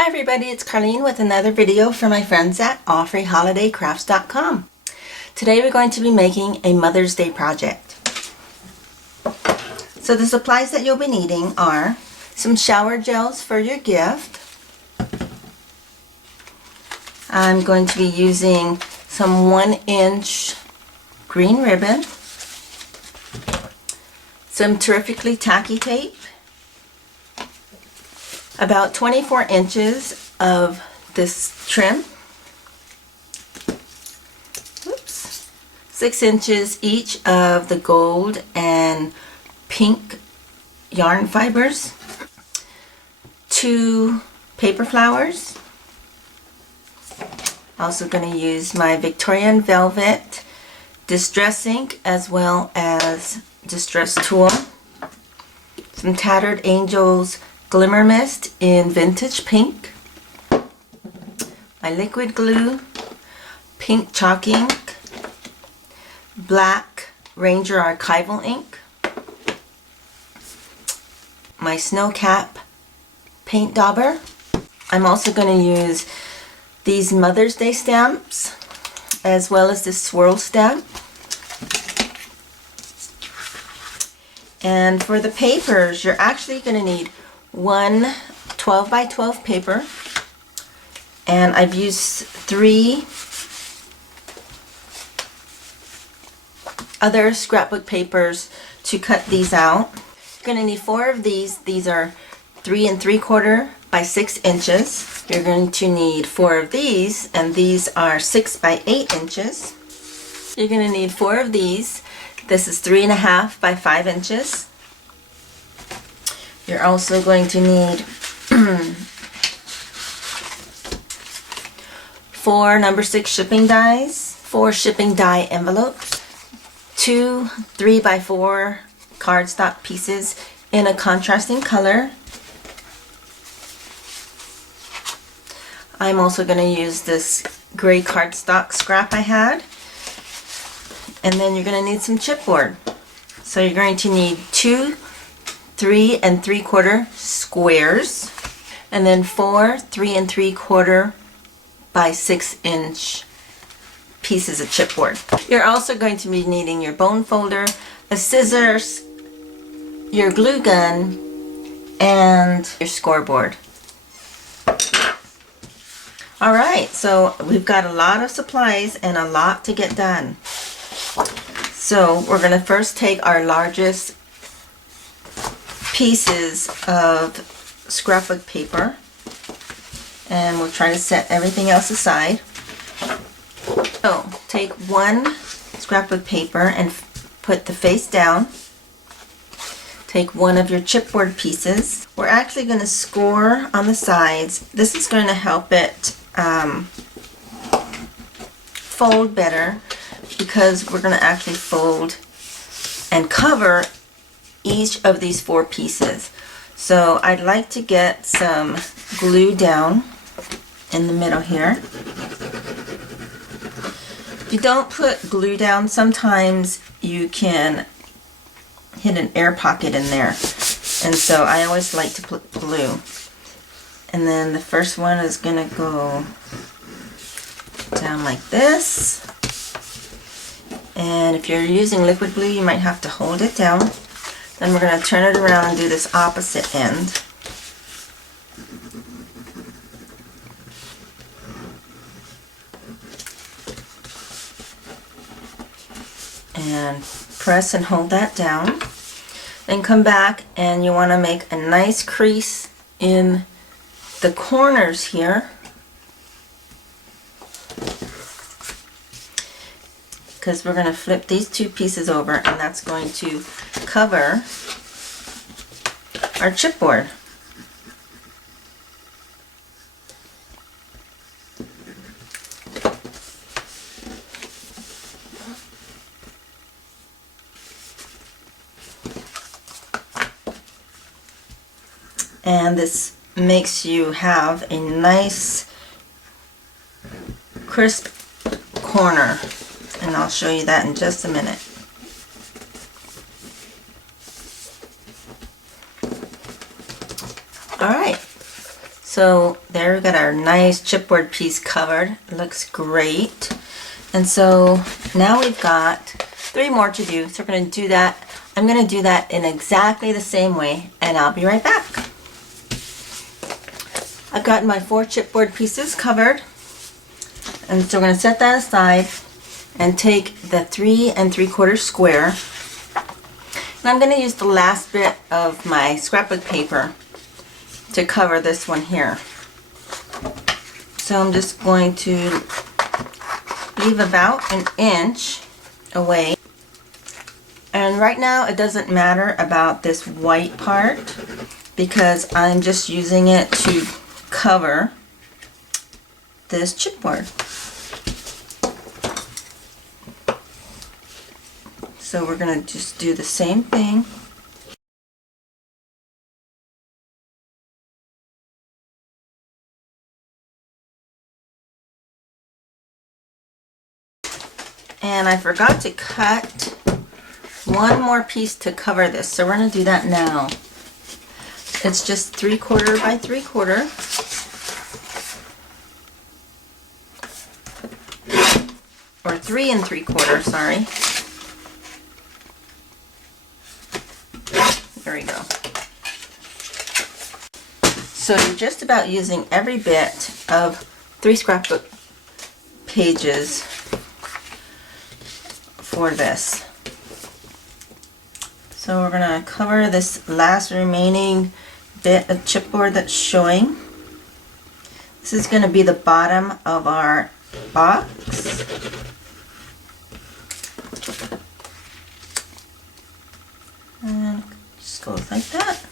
Hi everybody, it's Carlene with another video for my friends at allfreeholidaycrafts.com. Today we're going to be making a Mother's Day project. So the supplies that you'll be needing are some shower gels for your gift. I'm going to be using some 1-inch green ribbon, some terrifically tacky tape, about 24 inches of this trim, 6 inches each of the gold and pink yarn fibers, 2 paper flowers. Also going to use my Victorian Velvet Distress ink as well as Distress Tulle, some Tattered Angels Glimmer Mist in Vintage Pink, my liquid glue, pink chalk ink, black Ranger Archival ink, my Snow Cap paint dauber. I'm also going to use these Mother's Day stamps as well as this swirl stamp. And for the papers, you're actually going to need one 12 by 12 paper, and I've used 3 other scrapbook papers to cut these out. You're going to need 4 of these. These are 3 3/4 by 6 inches. You're going to need 4 of these, and these are 6 by 8 inches. You're going to need 4 of these. This is 3 1/2 by 5 inches. You're also going to need 4 number 6 shipping dies, 4 shipping die envelopes, 2 3 by 4 cardstock pieces in a contrasting color. I'm also going to use this gray cardstock scrap I had. And then you're going to need some chipboard. So you're going to need 2 3 3/4 squares, and then 4 3 3/4 by 6 inch pieces of chipboard. You're also going to be needing your bone folder, a scissors, your glue gun, and your scoreboard. Alright, so we've got a lot of supplies and a lot to get done. So we're going to first take our largest pieces of scrapbook paper, and we'll try to set everything else aside. So take 1 scrapbook paper and put the face down. Take 1 of your chipboard pieces. We're actually going to score on the sides. This is going to help it fold better, because we're going to actually fold and cover each of these 4 pieces. So I'd like to get some glue down in the middle here. If you don't put glue down, sometimes you can hit an air pocket in there, and so I always like to put glue. And then the first one is going to go down like this. And if you're using liquid glue, you might have to hold it down. Then we're going to turn it around and do this opposite end. And press and hold that down. Then come back, and you want to make a nice crease in the corners here, because we're going to flip these 2 pieces over, and that's going to cover our chipboard. And this makes you have a nice crisp corner, and I'll show you that in just a minute. Alright, So there we got our nice chipboard piece covered. It looks great. And so now we've got 3 more to do. So we're going to do that. I'm going to do that in exactly the same way, and I'll be right back. I've got my 4 chipboard pieces covered. And so we're going to set that aside and take the 3 3/4 square. And I'm going to use the last bit of my scrapbook paper to cover this one here. So I'm just going to leave about an inch away. And right now it doesn't matter about this white part because I'm just using it to cover this chipboard. So we're going to just do the same thing. And I forgot to cut one more piece to cover this, so we're going to do that now. It's just 3/4 by 3/4. Or 3 3/4, sorry. There we go. So you're just about using every bit of 3 scrapbook pages for this. So we're going to cover this last remaining bit of chipboard that's showing. This is going to be the bottom of our box. And just goes like that.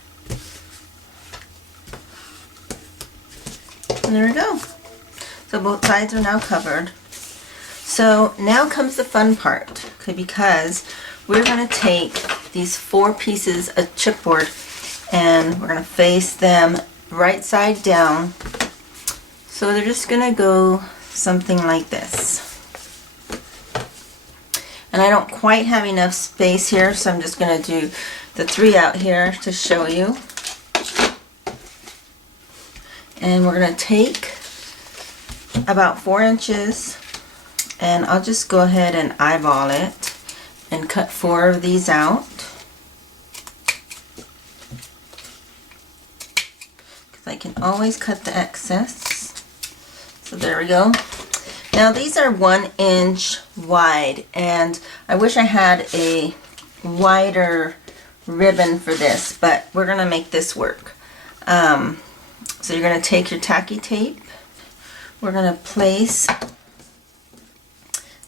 And there we go. So both sides are now covered. So now comes the fun part, okay, because we're going to take these 4 pieces of chipboard and we're going to face them right side down. So they're just going to go something like this. And I don't quite have enough space here, so I'm just going to do the 3 out here to show you. And we're going to take about 4 inches, and I'll just go ahead and eyeball it and cut 4 of these out. Because I can always cut the excess. So there we go. Now these are 1 inch wide, and I wish I had a wider ribbon for this, but we're going to make this work. So you're going to take your tacky tape. We're going to place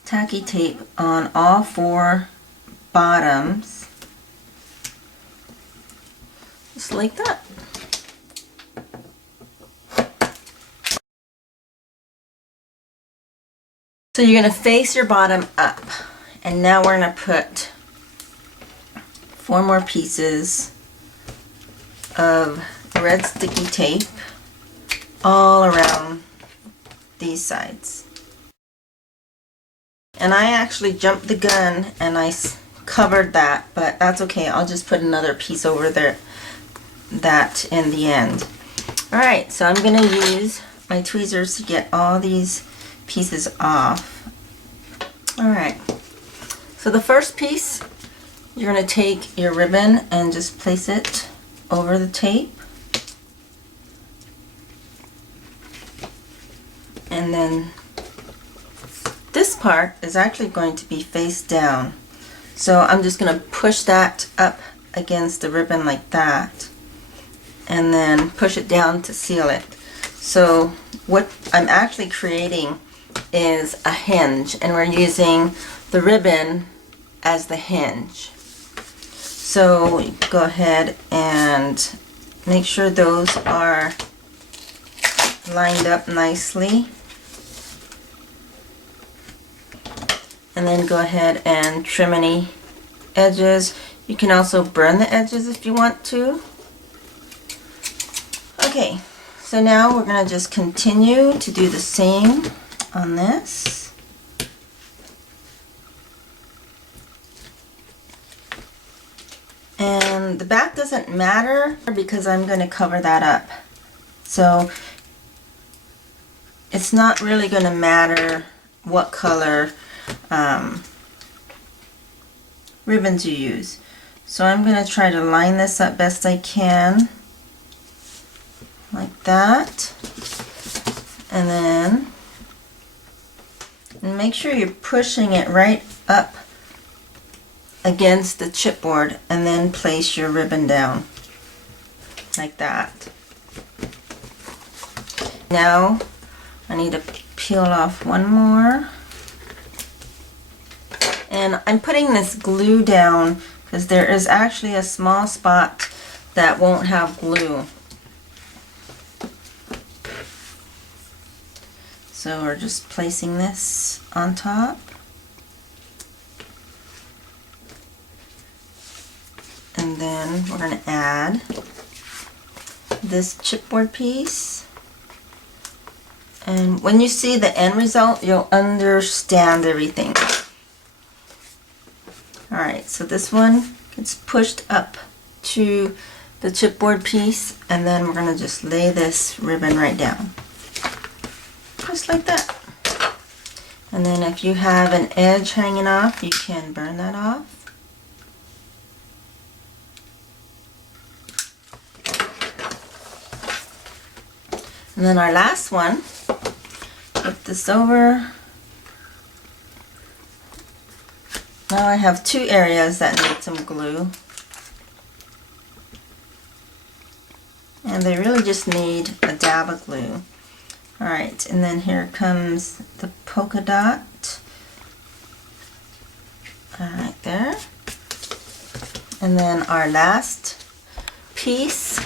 tacky tape on all 4 bottoms, just like that. So you're going to face your bottom up, and now we're going to put 4 more pieces of red sticky tape all around these sides. And I actually jumped the gun and I covered that, but that's okay. I'll just put another piece over there, that in the end. Alright, so I'm going to use my tweezers to get all these pieces off. Alright, so the first piece, you're going to take your ribbon and just place it over the tape. And then this part is actually going to be face down. So I'm just going to push that up against the ribbon like that, and then push it down to seal it. So what I'm actually creating is a hinge, and we're using the ribbon as the hinge. So go ahead and make sure those are lined up nicely. And then go ahead and trim any edges. You can also burn the edges if you want to. Okay, so now we're going to just continue to do the same on this. And the back doesn't matter because I'm going to cover that up. So it's not really going to matter what color ribbons you use. So I'm going to try to line this up best I can, like that. And then make sure you're pushing it right up against the chipboard, and then place your ribbon down like that. Now I need to peel off one more, and I'm putting this glue down because there is actually a small spot that won't have glue. So we're just placing this on top. And then we're going to add this chipboard piece. And when you see the end result, you'll understand everything. Alright, so this one gets pushed up to the chipboard piece, and then we're going to just lay this ribbon right down. Just like that. And then if you have an edge hanging off, you can burn that off. And then our last one, flip this over. Now I have two areas that need some glue. And they really just need a dab of glue. Alright, and then here comes the polka dot. Alright, there. And then our last piece.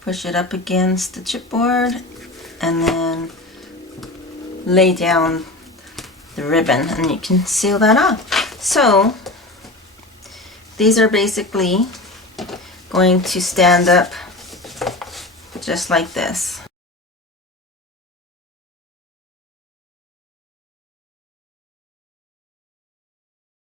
Push it up against the chipboard and then lay down the ribbon, and you can seal that off. So these are basically going to stand up just like this.